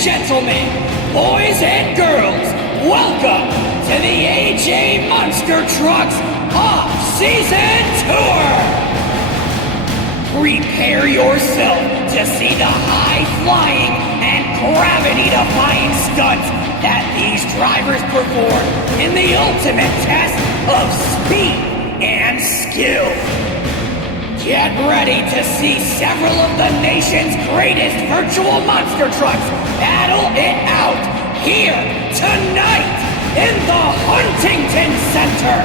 gentlemen, boys and girls, welcome to the AJ Monster Trucks Off-Season Tour! Prepare yourself to see the high-flying and gravity-defying stunts that these drivers perform in the ultimate test of speed and skill. Get ready to see several of the nation's greatest virtual monster trucks battle it out here tonight in the Huntington Center.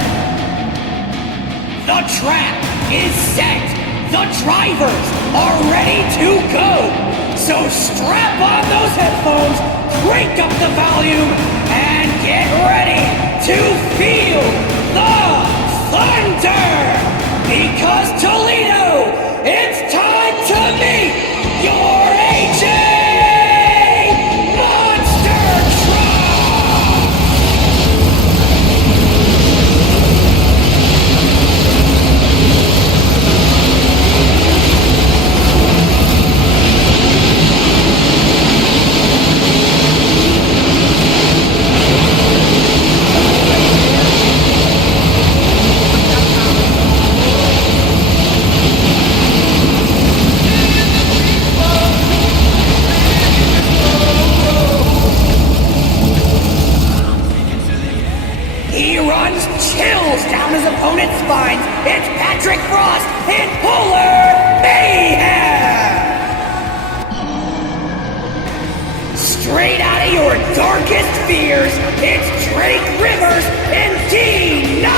The track is set. The drivers are ready to go. So strap on those headphones, crank up the volume, and get ready to feel the thunder! Because Toledo, it's time to meet your AJ Monster Truck! Chills down his opponent's spines. It's Patrick Frost in Polar Mayhem! Straight out of your darkest fears, it's Drake Rivers in D-Nightmare!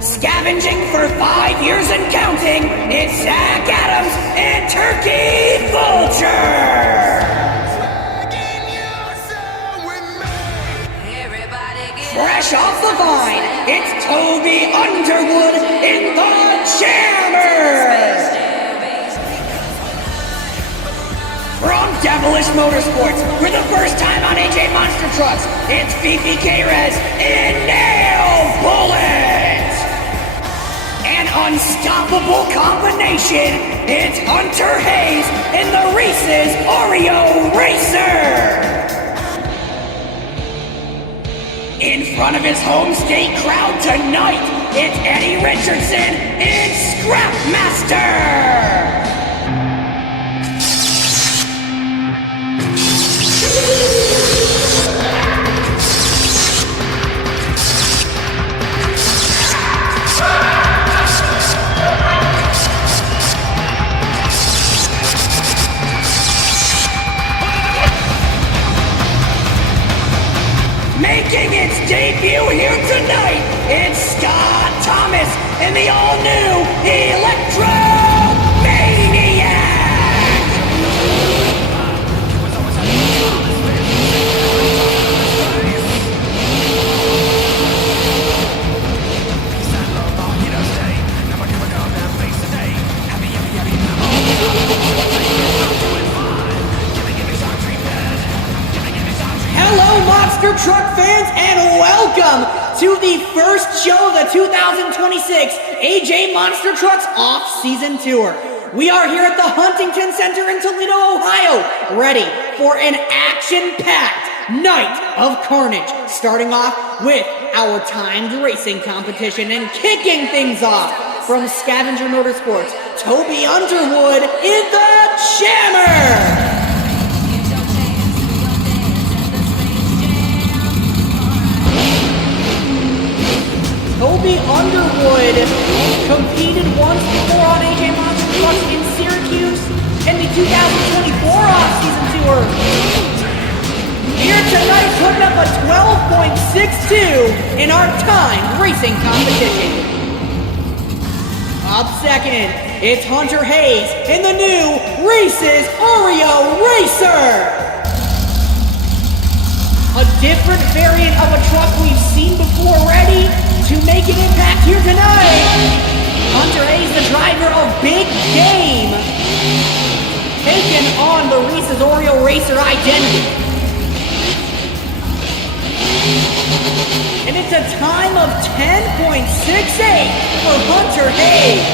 Scavenging for 5 years and counting, it's Zach Adams and Turkey Vulture! Fresh off the vine, it's Toby Underwood in the Jammer! From Devilish Motorsports, for the first time on AJ Monster Trucks, it's Fifi K-Rez in Nail Bullet! An unstoppable combination, it's Hunter Hayes in the Reese's Oreo Racer! In front of his home state crowd tonight, it's Eddie Richardson in Scrapmaster! Making its debut here tonight, it's Scott Thomas in the all-new Electro-Maniac! Hello, Monster Truck fans, and welcome to the first show of the 2026 AJ Monster Trucks Off-Season Tour. We are here at the Huntington Center in Toledo, Ohio, ready for an action-packed night of carnage, starting off with our timed racing competition and kicking things off from Scavenger Motorsports, Toby Underwood in the Jammer! Toby Underwood competed once before on AJ Monster Trucks in Syracuse in the 2024 Off-Season Tour. Here tonight, putting up a 12.62 in our timed racing competition. Up second, it's Hunter Hayes in the new Reese's Oreo Racer. A different variant of a truck we've seen before, ready to make an impact here tonight. Hunter Hayes, the driver of Big Game, taking on the Reese's Oreo Racer identity. And it's a time of 10.68 for Hunter Hayes.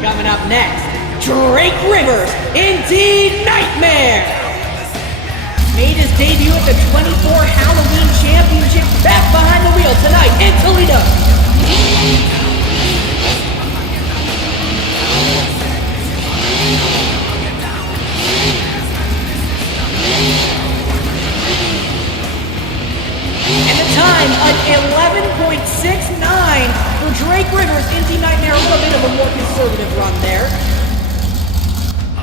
Coming up next, Drake Rivers, Indeed Nightmare. Made his debut at the 24 Halloween Championship, back behind the wheel tonight in Toledo. And the time, an 11.69 for Drake Rivers. Indeed Nightmare, a little bit of a more conservative run there.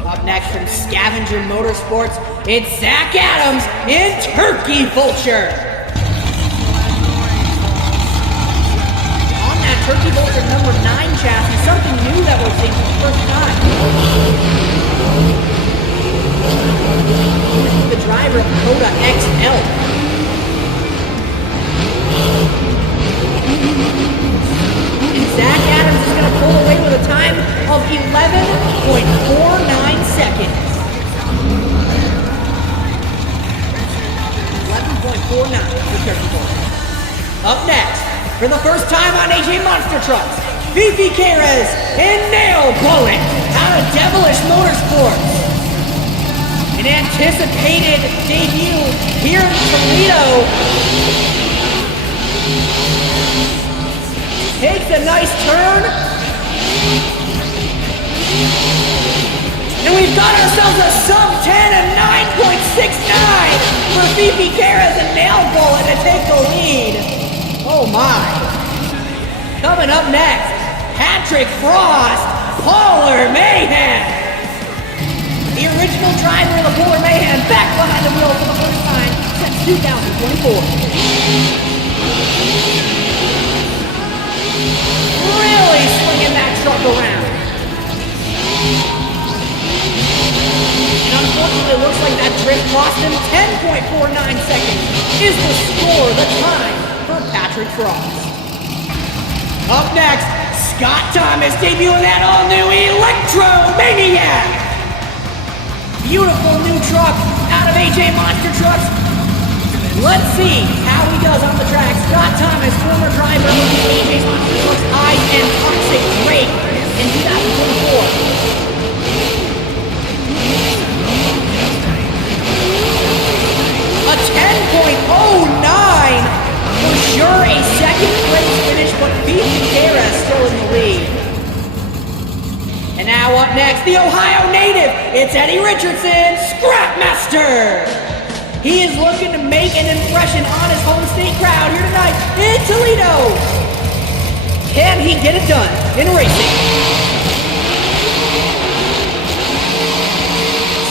Up next from Scavenger Motorsports, it's Zach Adams in Turkey Vulture. On that Turkey Vulture number 9 chassis, something new that we're seeing for the first time. This is the driver of Coda XL. And Zach Adams is going to pull away with a time of 11.49 seconds. 11.49 for Turkey Vulture. Up next, for the first time on AJ Monster Trucks, Fifi Queiroz and Nail Bullet out of Devilish Motorsports. An anticipated debut here in Toledo. Takes a nice turn. And we've got ourselves a sub-10 of 9.69 for Fifi Queiroz and Nail Bullet to take the lead. Oh my. Coming up next, Patrick Frost, Polar Mayhem. The original driver of the Polar Mayhem back behind the wheel for the first time since 2024. Really swinging that truck around. And unfortunately, it looks like that drift cost him 10.49 seconds is the score, the time for Patrick Frost. Up next, Scott Thomas debuting that all-new Electromaniac. Beautiful new truck out of AJ Monster Trucks. Let's see how he does on the track. Scott Thomas, former driver of the AJ Monster Trucks Eyes and Toxic Drake in 2024. A 10.09, for sure a second place finish, but Fifi Queiroz still in the lead. And now up next, the Ohio native, it's Eddie Richardson, Scrapmaster. He is looking to make an impression on his home state crowd here tonight in Toledo. Can he get it done in racing?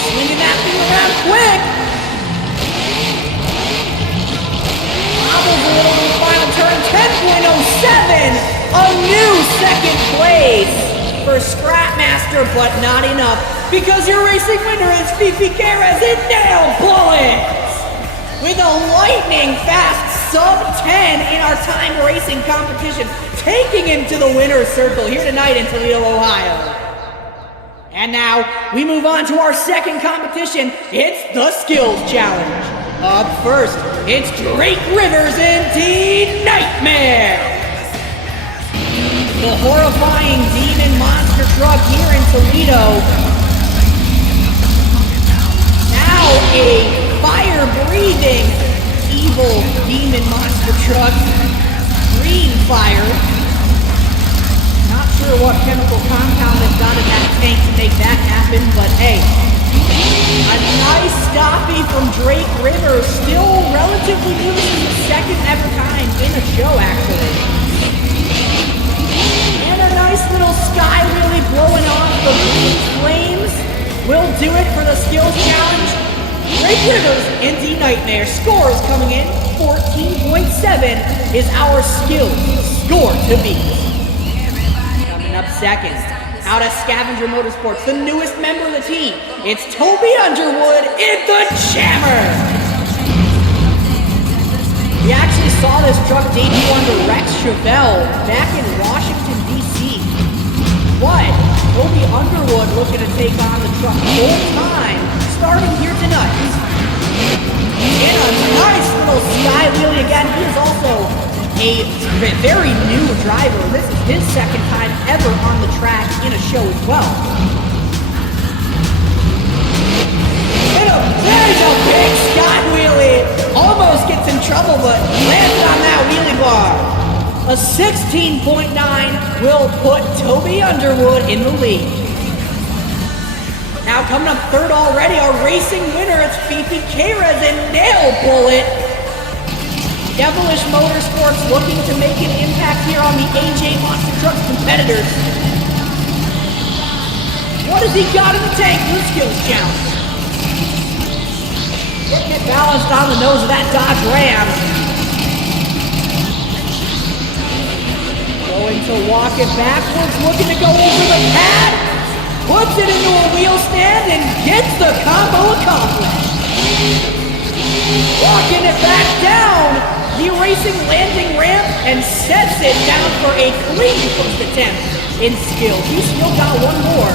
Swinging that thing around quick. Bobbles a little in the final turn, 10.07. A new second place for Scrapmaster, but not enough because your racing winner is Fifi Queiroz and Nail Bullet. With a lightning fast sub-10 in our time racing competition, taking him to the winner's circle here tonight in Toledo, Ohio. And now, we move on to our second competition. It's the Skills Challenge. Up first, it's Drake Rivers Indeed Nightmare. The horrifying demon monster truck here in Toledo. Now a fire-breathing, evil demon monster truck. Green fire. Not sure what chemical compound they've got in that tank to make that happen, but hey. A nice stoppie from Drake Rivers. Still relatively new. This is the second ever time in the show, actually. And a nice little sky wheelie blowing off the green flames will do it for the Skills Challenge. Drake Rivers, Indeed Nightmare. Scores coming in, 14.7 is our skills score to beat. Coming up second, out of Scavenger Motorsports, the newest member of the team, it's Toby Underwood in the Jammer. We actually saw this truck debut under Rex Chevelle back in Washington, D.C. But Toby Underwood looking to take on the truck full time, starting here tonight. In a nice little sky wheelie again. He is also a a very new driver. This is his second time ever on the track in a show as well. There's a big sky wheelie. Almost gets in trouble, but lands on that wheelie bar. A 16.9 will put Toby Underwood in the lead. Now coming up third already, our racing winner, it's Fifi Queiroz and Nail Bullet. Devilish Motorsports looking to make an impact here on the AJ Monster Trucks competitors. What has he got in the tank? New skills challenge. Getting it balanced on the nose of that Dodge Ram. Going to walk it backwards, looking to go over the pad. Puts it into a wheel stand and gets the combo accomplished. Walking it back down. The racing landing ramp and sets it down for a clean first attempt in skill. He still got one more.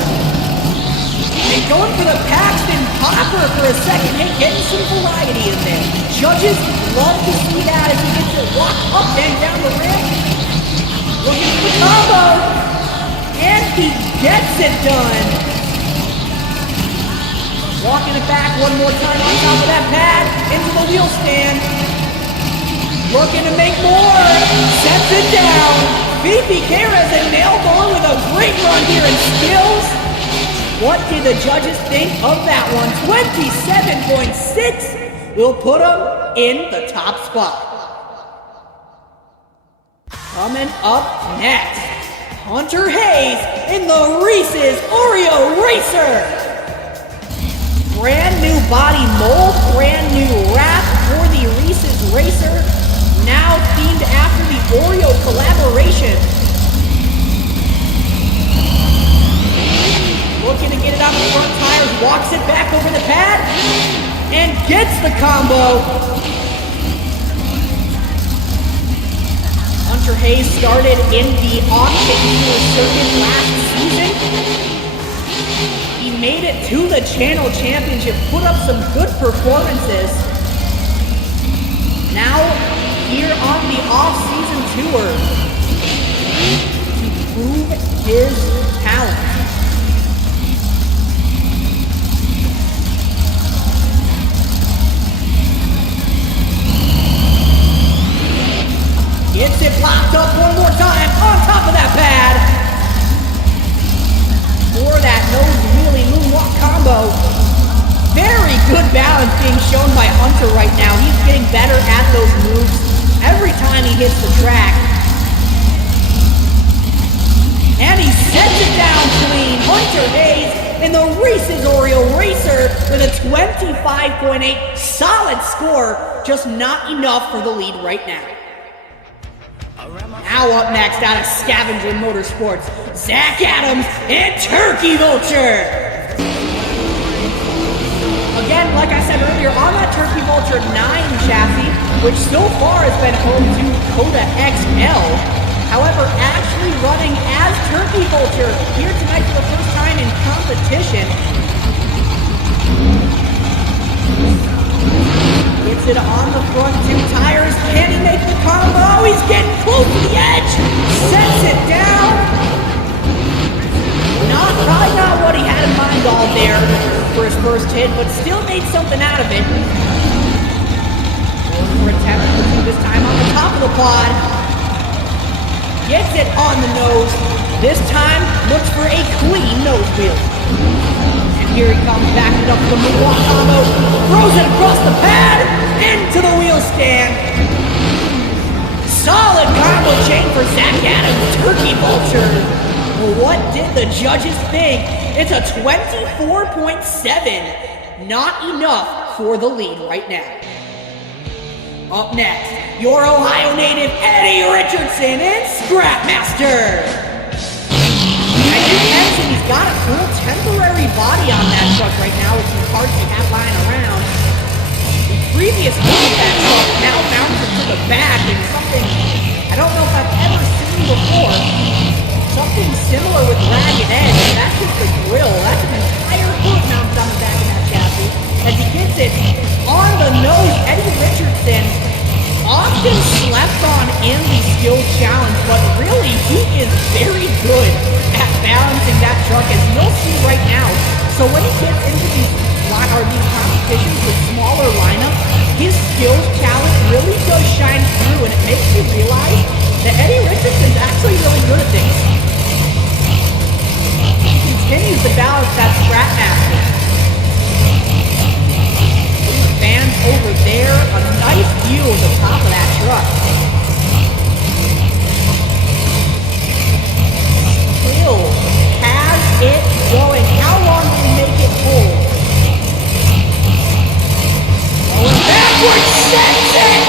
And going for the Paxton Popper for a second hit, getting some variety in there. Judges love to see that as he gets it walk up and down the ramp. Looking for the combo. And he gets it done. Walking it back one more time on top of that pad, into the wheel stand. Looking to make more, sets it down. Fifi Queiroz and Nail Bullet with a great run here in skills. What did the judges think of that one? 27.6 will put him in the top spot. Coming up next, Hunter Hayes in the Reese's Oreo Racer. Brand new body mold, brand new wrap for the Reese's Racer, now themed after the Oreo collaboration. Looking to get it on the front tires, walks it back over the pad, and gets the combo. Hunter Hayes started in the Offseason circuit last season. He made it to the Channel Championship, put up some good performances. Now, here on the Offseason tour to prove his talent. Gets it locked up one more time on top of that pad. For that nose wheelie moonwalk combo. Very good balance being shown by Hunter right now. He's getting better at those moves every time he hits the track. And he sets it down clean. Hunter Hayes in the Reese's Oreo Racer with a 25.8 solid score. Just not enough for the lead right now. Now up next out of Scavenger Motorsports, Zach Adams and Turkey Vulture. Again, like I said earlier, on that Turkey Vulture 9 chassis, which so far has been home to Coda XL. However, actually running as Turkey Vulture here tonight for the first time in competition. Gets it on the front two tires. Can he make the combo? He's getting close to the edge. Sets it down. Probably not what he had in mind all there for his first hit, but still made something out of it. Going for attempt this time on the top of the pod. Gets it on the nose. This time looks for a clean nose wheel. And here he comes, backing up the moonwalk combo. Throws it across the pad. Into the wheel stand. Solid combo chain for Zach Adams, Turkey Vulture. Well, what did the judges think? It's a 24.7. Not enough for the lead right now. Up next, your Ohio native Eddie Richardson and Scrapmaster. As you mentioned, he's got a cool temporary body on that truck right now with some parts he had lying around. The previous owner of that truck now mounted to the back in something I don't know if I've ever seen before. Something similar with ragged edge, and that's just the grill. That's an entire hood mounted on the back of that chassis. As he gets it on the nose, Eddie Richardson, often slept on in the he is very good at balancing that truck, as you'll see right now. So when he gets into these competitions with smaller lineups, his skills challenge really does shine through, and it makes you realize that Eddie Richardson's actually really good at things. He continues to balance that Scrapmaster. Fans over there, a nice view of the top of that truck. Still has it going. How long will he make it hold? Going backwards, sends it!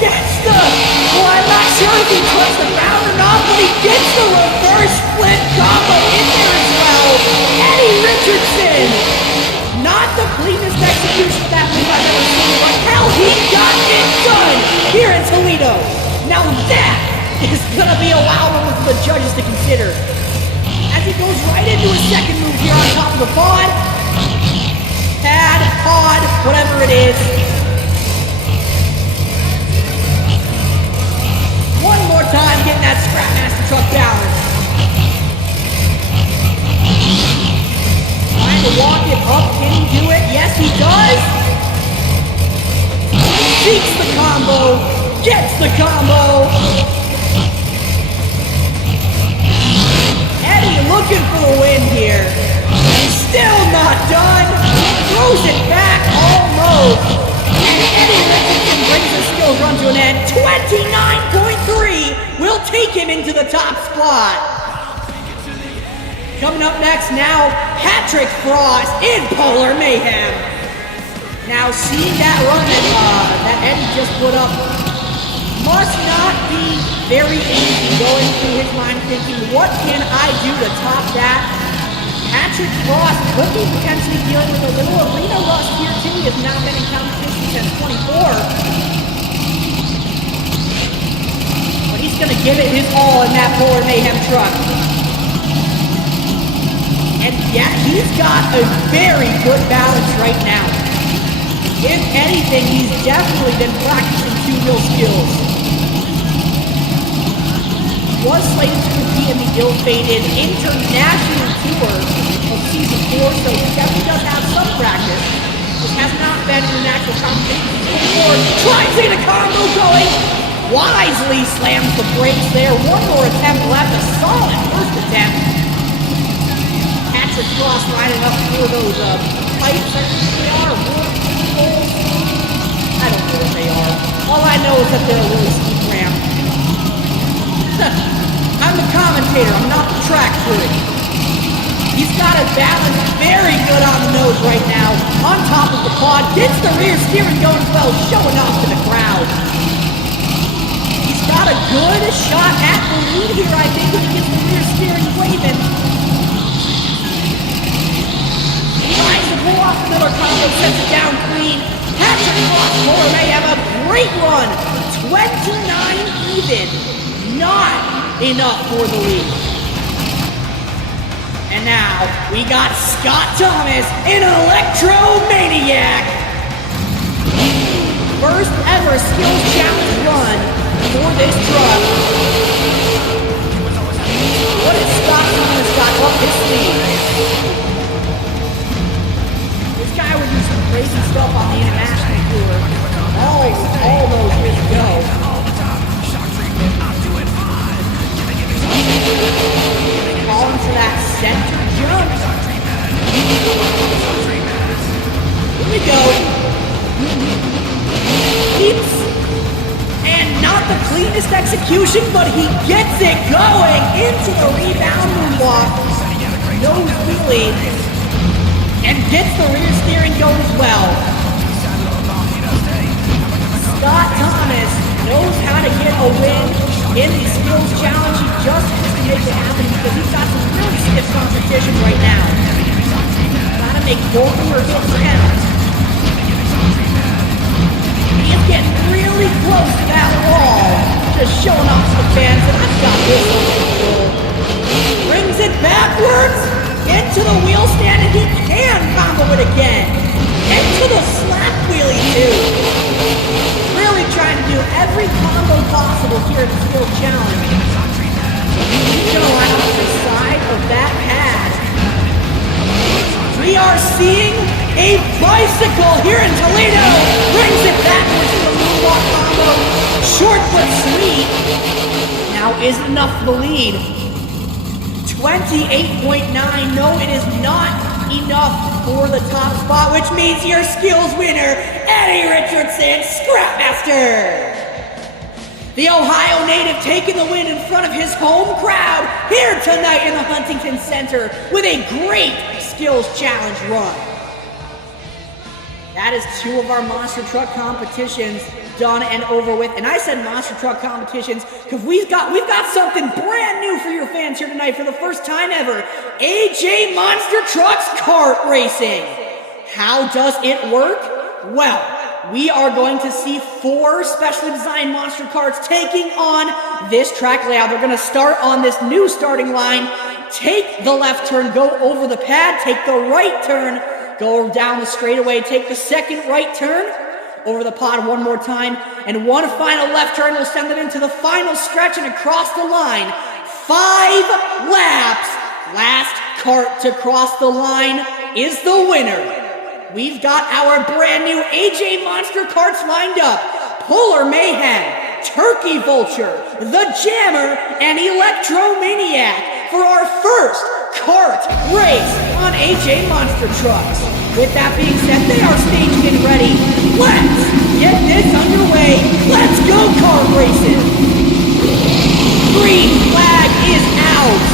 Gets the... Well, I'm not sure if he puts the round or not, but he gets the reverse split combo in there as well. Eddie Richardson! Not the cleanest execution of that move I've ever seen, but hell, he got it done here in Toledo. Now that is gonna be a wild one for the judges to consider. As he goes right into his second move here on top of the pod. Pad, pod, whatever it is. One more time, getting that Scrapmaster truck balanced. Trying to walk it up, can he do it? Yes, he does. Cheats the combo, gets the combo. Eddie looking for the win here. Still not done. Throws it back almost. And Eddie Richardson brings the skills run to an end. 29.3 will take him into the top spot. Coming up next now, Patrick Frost in Polar Mayhem. Now seeing that run that Eddie just put up must not be very easy, going through his mind thinking, what can I do to top that? Patrick Frost could be potentially dealing with a little arena rust here too. He has not been in competition since 24. But he's going to give it his all in that Polar Mayhem truck. And yeah, he's got a very good balance right now. If anything, he's definitely been practicing two-wheel skills. Was slated to compete in the ill-fated international tour of season 4, so he definitely does have some practice. This has not been in an actual competition before. Tries to get a combo going. Wisely slams the brakes there. One more attempt left. A solid first attempt. Patrick Frost lining up for those pipes. I think they are. I don't know what they are. All I know is that they're a really steep ramp. I'm the commentator, I'm not the track critic. He's got it balanced very good on the nose right now. On top of the pod, gets the rear steering going as well, showing off to the crowd. He's got a good shot at the lead here, I think, when he gets the rear steering waving. Tries to pull off the Miller combo, sets it down clean. Patrick Frost may have a great run. 29 even. Not enough for the lead. And now we got Scott Thomas in Electromaniac. First ever skills challenge run for this truck. What has Scott Thomas got up his sleeve? This guy would do some crazy stuff on the international tour all those years ago. Calling for that center jump. Here we go. Keeps, and not the cleanest execution, but he gets it going into the rebound moonwalk. Nose wheelie, and gets the rear steering going as well. Scott Thomas knows how to get a win in the skills challenge. He just has to make it happen because he's got some really stiff competition right now. Gotta make both of your hits count. He is getting really close to that wall. Just showing off to the fans that I've got this under control. Brings it backwards into the wheel stand, and he can combo it again. Into the slap wheelie too. Really trying to do every combo possible here at the skills challenge. He's gonna line up to the side of that pad. We are seeing a bicycle here in Toledo. Brings it backwards to the moonwalk combo. Short but sweet. Now isn't enough for the lead. 28.9. No, it is not enough for the top spot, which means your skills winner, Eddie Richardson, Scrapmaster. The Ohio native taking the win in front of his home crowd here tonight in the Huntington Center with a great skills challenge run. That is 2 of our monster truck competitions done and over with. And I said monster truck competitions because we've got something brand new for your fans here tonight for the first time ever. AJ Monster Trucks kart racing. How does it work? Well, we are going to see 4 specially designed monster carts taking on this track layout. They're going to start on this new starting line, take the left turn, go over the pad, take the right turn, go down the straightaway, take the second right turn, over the pod one more time, and one final left turn will send them into the final stretch and across the line. 5 laps. Last cart to cross the line is the winner. We've got our brand new AJ Monster carts lined up. Polar Mayhem, Turkey Vulture, The Jammer, and Electromaniac for our first kart race on AJ Monster Trucks. With that being said, they are staged and ready. Let's get this underway. Let's go kart racing. Green flag is out.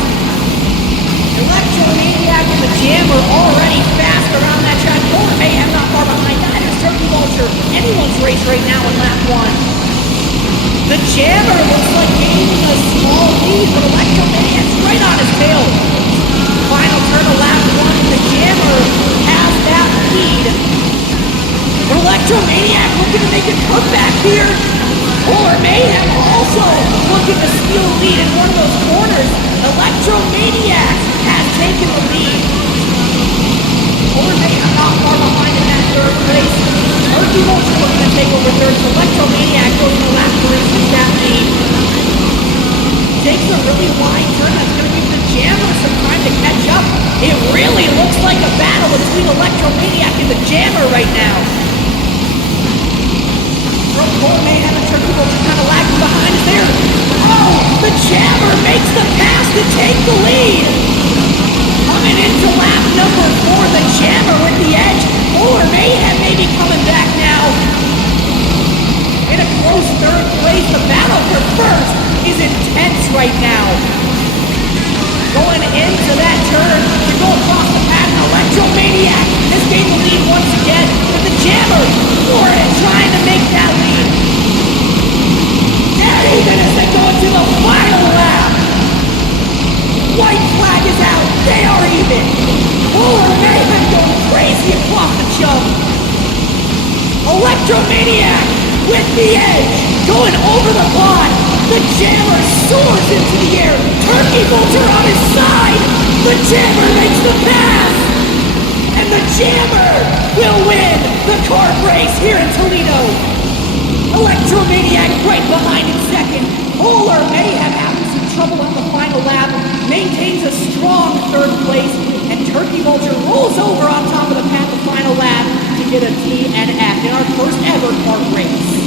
Electromaniac and The Jammer already fast around that track. Polar Mayhem not far behind. That is Turkey Vulture. Anyone's race right now in lap 1. The Jammer looks like gaining a small lead, but Electromaniac's right on his tail. Final turn of lap 1, The Jammer has that lead. Electromaniac looking to make a comeback here. Polar Mayhem also looking to steal a lead in one of those corners. Electromaniac has taken the lead. Polar Mayhem not far behind in that third place. Turkey Vulture looking to take over third. Electromaniac goes to lap 3 with that lead. Takes a really wide turn that's going to give The Jammer some time to catch up. It really looks like a battle between Electromaniac and The Jammer right now. Polar Mayhem and Turkey Vulture kind of lagging behind us there. Oh, The Jammer makes the pass to take the lead. Coming into lap number 4, The Jammer with the edge. Polar Mayhem may be coming back now. In a close third place, the battle for first is intense right now. Going into that turn to go across the pad, and Electromaniac has gained the lead once again, but The Jammer for it, trying to make that lead. And even as they go into the final lap, white flag is out, they are even. Polar Mayhem going crazy across the jump. Electromaniac with the edge, going over the pod. The Jammer soars into the air. Turkey Vulture on his side. The Jammer makes the pass. And The Jammer will win the kart race here in Toledo. Electromaniac right behind in second. Polar Mayhem having some trouble on the final lap. Maintains a strong third place. And Turkey Vulture rolls over on top of the pad the final lap to get a DNF in our first ever kart race.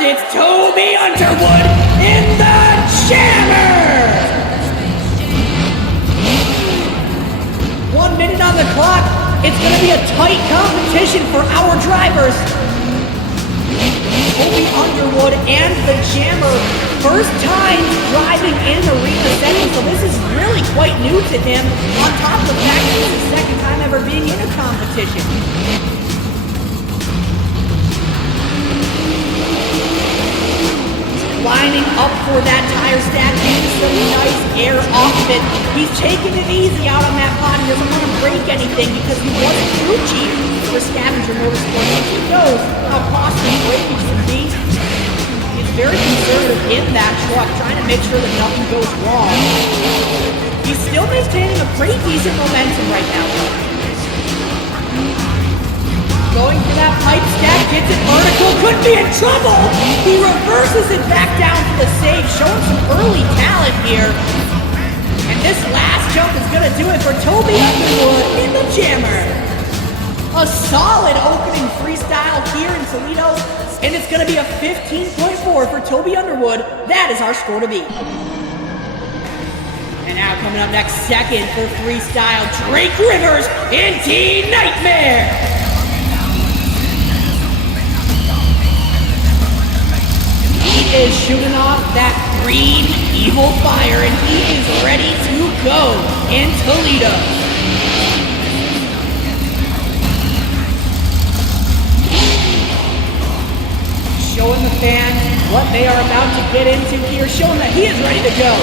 It's Toby Underwood in The Jammer! 1 minute on the clock. It's going to be a tight competition for our drivers. Toby Underwood and The Jammer, first time driving in an arena setting, so this is really quite new to him. On top of the fact that this is his second time ever being in a competition. lining up for that tire stack, getting some nice air off of it. He's taking it easy out on that pod. He doesn't want to break anything because he wasn't too cheap for Scavenger Motorsports. He knows how costly braking can be. He's very conservative in that truck, trying to make sure that nothing goes wrong. He's still maintaining a pretty decent momentum right now. Going for that pipe stack, gets it vertical, could be in trouble! He reverses it back down to the save, showing some early talent here. And this last jump is gonna do it for Toby Underwood in the jammer. A solid opening freestyle here in Toledo, and it's gonna be a 15.4 for Toby Underwood. That is our score to beat. And now coming up next, second for freestyle, Drake Rivers in T-Nightmare. He is shooting off that green evil fire, and he is ready to go in Toledo. Showing the fans what they are about to get into here, showing that he is ready to go.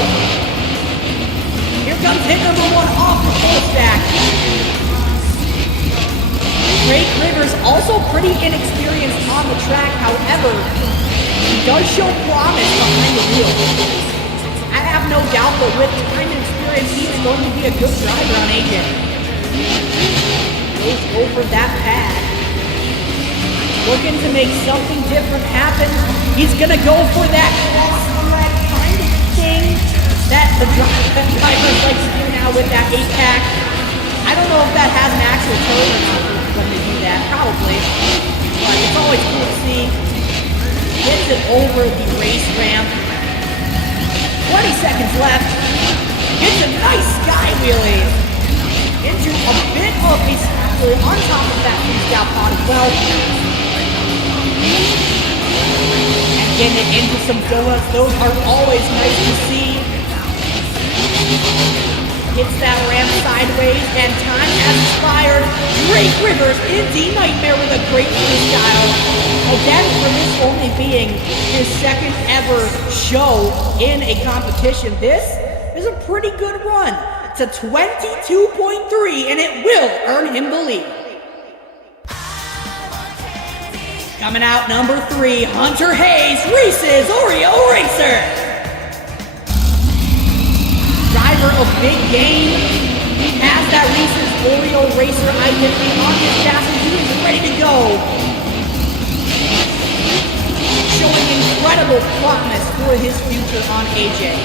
Here comes hit number one off the full stack. Drake Rivers also pretty inexperienced on the track, however, he does show promise behind the wheel. I have no doubt that with time and experience, he is going to be a good driver on AJ. Goes over that pad. Looking to make something different happen. He's going to go for that cross-leg kind of thing that the drivers like to do now with that 8-pack. I don't know if that has an actual turn or not when they do that. Probably. But it's always cool to see. Gets it over the race ramp. 20 seconds left. Gets a nice sky wheelie into a bit of a sky wheelie on top of that freestyle pod as well. And getting it into some donuts. Those are always nice to see. Hits that ramp sideways, and time has expired. Drake Rivers in T-Nightmare with a great freestyle. Again, for this only being his second ever show in a competition, this is a pretty good run. It's a 22.3, and it will earn him the lead. Coming out number 3, Hunter Hayes, Reese's Oreo Racer. Driver of big game. He has that Reese's Oreo Racer identity on his chassis. He is ready to go. Showing incredible promise for his future on AJ.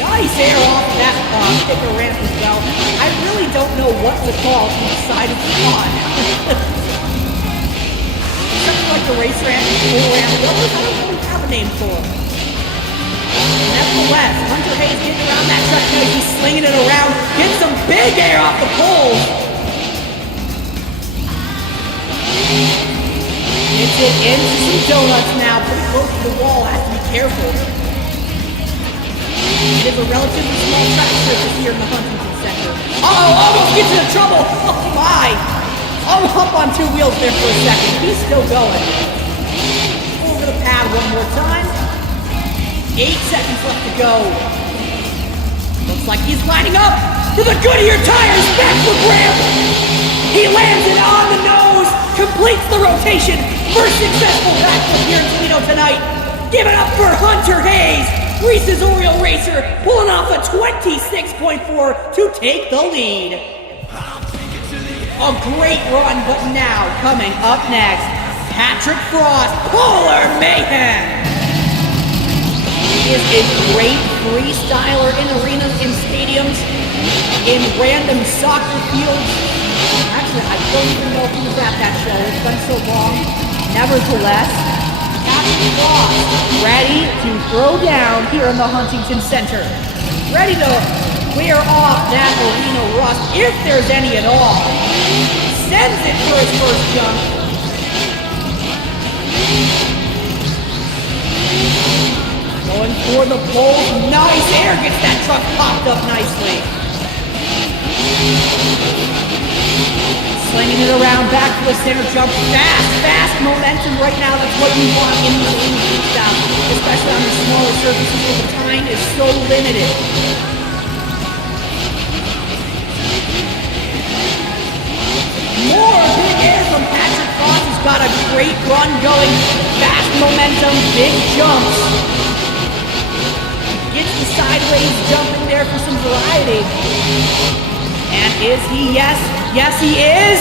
Nice air off that sticker ramp as well. I really don't know what to call the side of the pond. Something like the race ramp, full ramp. I don't really have a name for it. Nevertheless, Hunter Hayes getting around that track. He's slinging it around. Gets some big air off the poles. Gets it into some donuts now. Pretty close to the wall. Has to be careful. It is a relatively small track surface here in the Huntington Center. Uh-oh, almost gets into trouble. Oh my. I'll hop on 2 wheels there for a second. He's still going. Over the pad one more time. 8 seconds left to go. Looks like he's lining up for the Goodyear tires back to ramp. He lands it on the nose, completes the rotation. First successful backflip here in Toledo tonight. Give it up for Hunter Hayes, Reese's Oreo Racer, pulling off a 26.4 to take the lead. A great run, but now coming up next, Patrick Frost, Polar Mayhem. He is a great freestyler in arenas, in stadiums, in random soccer fields. Actually, I don't even know if he was at that show. It's been so long. Nevertheless, Patrick Frost ready to throw down here in the Huntington Center. Ready to clear off that arena rust, if there's any at all. Sends it for his first jump. Going for the pole. Nice air. Gets that truck popped up nicely. Slinging it around, back to the center jump. Fast momentum right now. That's what you want in the freestyle, especially on the smaller surfaces where the time is so limited. More big air from Patrick Cross. He's got a great run going. Fast momentum, big jumps. Gets the sideways jump in there for some variety. And is he? Yes. Yes, he is.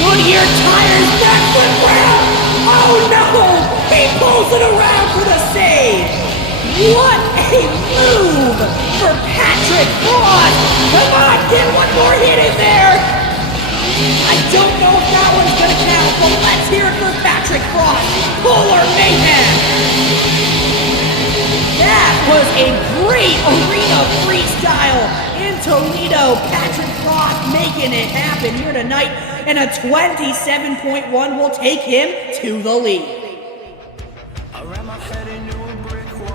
Goodyear tires, backflip grab. Oh no! He pulls it around for the save. What a move for Patrick Cross. Come on, get one more hit in there. I don't know if that one's going to count, but let's hear it for Patrick Cross. Polar Mayhem. That was a great arena freestyle in Toledo. Patrick Cross making it happen here tonight, and a 27.1 will take him to the lead.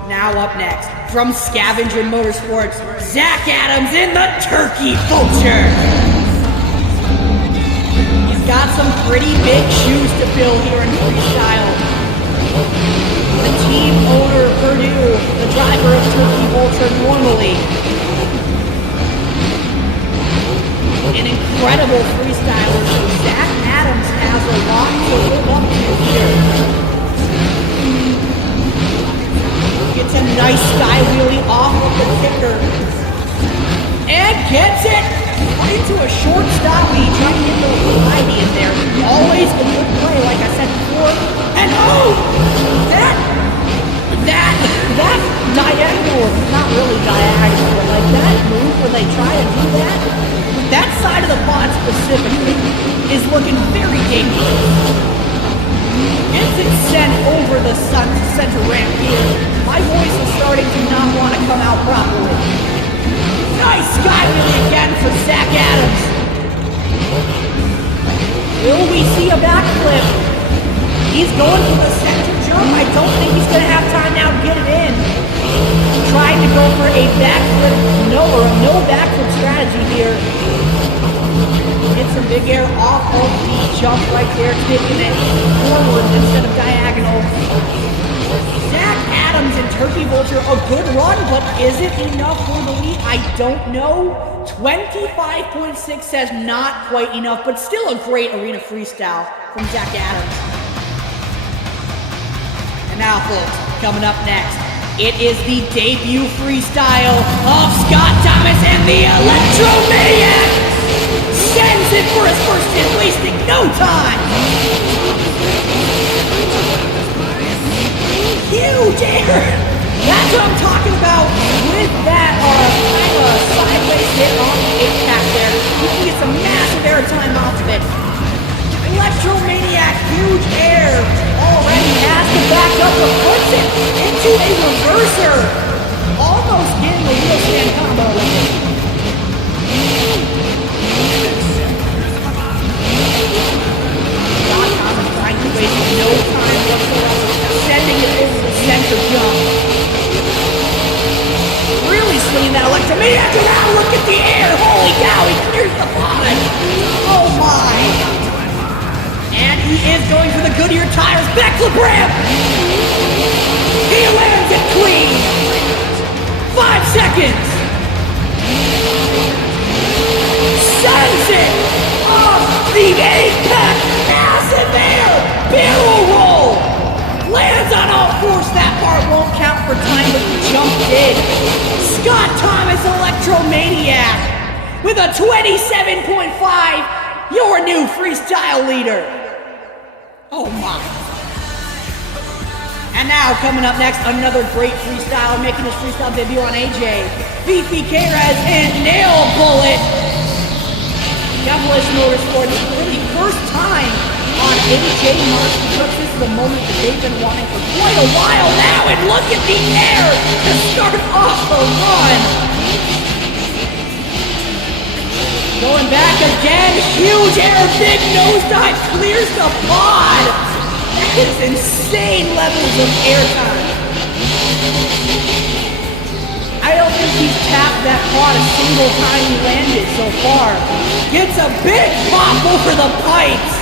Now up next, from Scavenger Motorsports, Zach Adams in the Turkey Vulture. Got some pretty big shoes to fill here in freestyle. The team owner of Purdue, the driver of Turkey Vulture normally. An incredible freestyler, so Zach Adams has a lot to live up to here. Gets a nice sky wheelie off of the kicker. And gets it! Into a short stop, he tried to get the variety in there. Always a good play, like I said before. And oh, that diagonal, not really diagonal, but like that move when they try to do that, that side of the pod specifically is looking very dangerous. Gets it sent over the center ramp here. My voice is starting to not want to come out properly. Nice sky wheelie again for Zach Adams. Will we see a backflip? He's going for the center jump. I don't think he's going to have time now to get it in. Trying to go for a backflip, no backflip strategy here. Get some big air off of the jump right there, taking it forward instead of diagonal. Zach Adams and Turkey Vulture, a good run, but is it enough for the lead? I don't know. 25.6 says not quite enough, but still a great arena freestyle from Zach Adams. And now, folks, coming up next, it is the debut freestyle of Scott Thomas and the Electromaniac. Sends it for his first hit, wasting no time. Huge air! That's what I'm talking about with that kind of sideways hit on the 8-pack there. You can get some massive air time off of it. Electromaniac, huge air. Already has to back up, but puts it into a reverser. Almost getting the wheel stand combo with it. Scott Thomas trying to waste no time whatsoever. Sending it over the center jump. Really swinging that Electromaniac around. Look at the air. Holy cow, he clears the pod. Oh my. And he is going for the Goodyear tires. Backflip ramp. He lands it clean. 5 seconds. Sends it off the 8-pack. Massive air. Barrel roll. Lands on all fours. That part won't count for time, but the jump did. Scott Thomas, Electromaniac, with a 27.5, your new freestyle leader. Oh my. And now, coming up next, another great freestyle, making his freestyle debut on AJ. Beefy K-Rez and Nail Bullet. Devilish Motorsports, really first time on AJMT, because this is a moment that they've been wanting for quite a while now, and look at the air to start off the run. Going back again, huge air, big nosedive, clears the pod. That is insane levels of air time. I don't think he's tapped that quad a single time he landed so far. Gets a big pop over the pipes.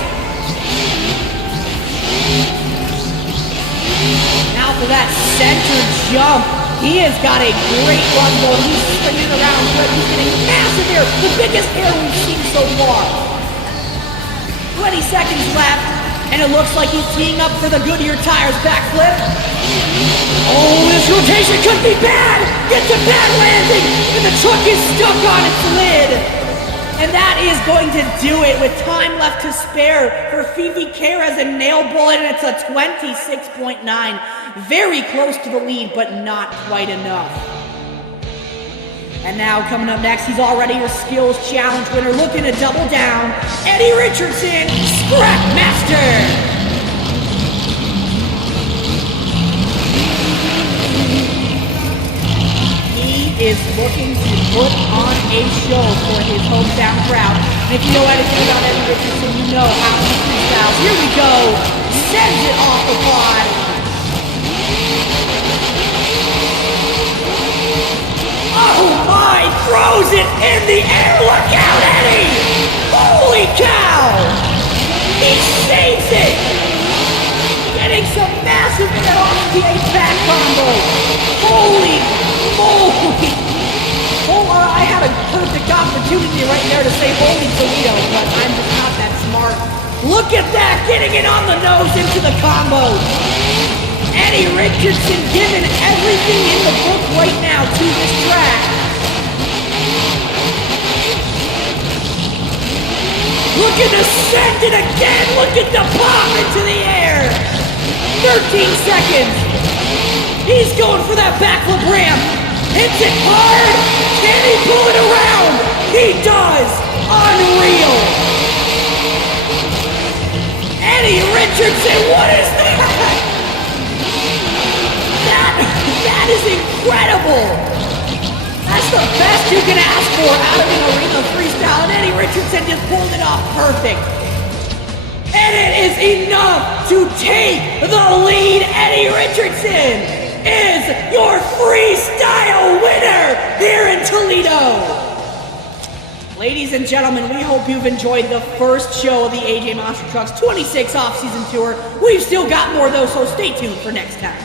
Now for that center jump. He has got a great run going. He's spinning around good. He's getting massive air. The biggest air we've seen so far. 20 seconds left. And it looks like he's teeing up for the Goodyear Tires backflip. Oh, this rotation could be bad. Gets a bad landing. And the truck is stuck on its lid. And that is going to do it with time left to spare for Fifi Care as a nail bullet. And it's a 26.9. Very close to the lead, but not quite enough. And now coming up next, he's already your skills challenge winner, looking to double down. Eddie Richardson, Scrap Master. He is looking to put on a show for his hometown crowd. And if you know anything about Eddie Richardson, you know how he freestyles. Here we go. Sends it off the quad. Oh my, throws it in the air, look out, Eddie! Holy cow! He saves it! Getting some massive air off the back combo! Holy moly! Oh, I had a perfect opportunity right there to say holy Toledo, but I'm just not that smart. Look at that, getting it on the nose into the combo! Eddie Richardson giving everything in the book right now to this track. Looking to send it again. Look at the pop into the air. 13 seconds. He's going for that backflip ramp. Hits it hard. Can he pull it around? He does. Unreal. Eddie Richardson, what is that? That is incredible! That's the best you can ask for out of an arena freestyle, and Eddie Richardson just pulled it off perfect. And it is enough to take the lead. Eddie Richardson is your freestyle winner here in Toledo. Ladies and gentlemen, we hope you've enjoyed the first show of the AJ Monster Trucks 26 off-season tour. We've still got more though, so stay tuned for next time.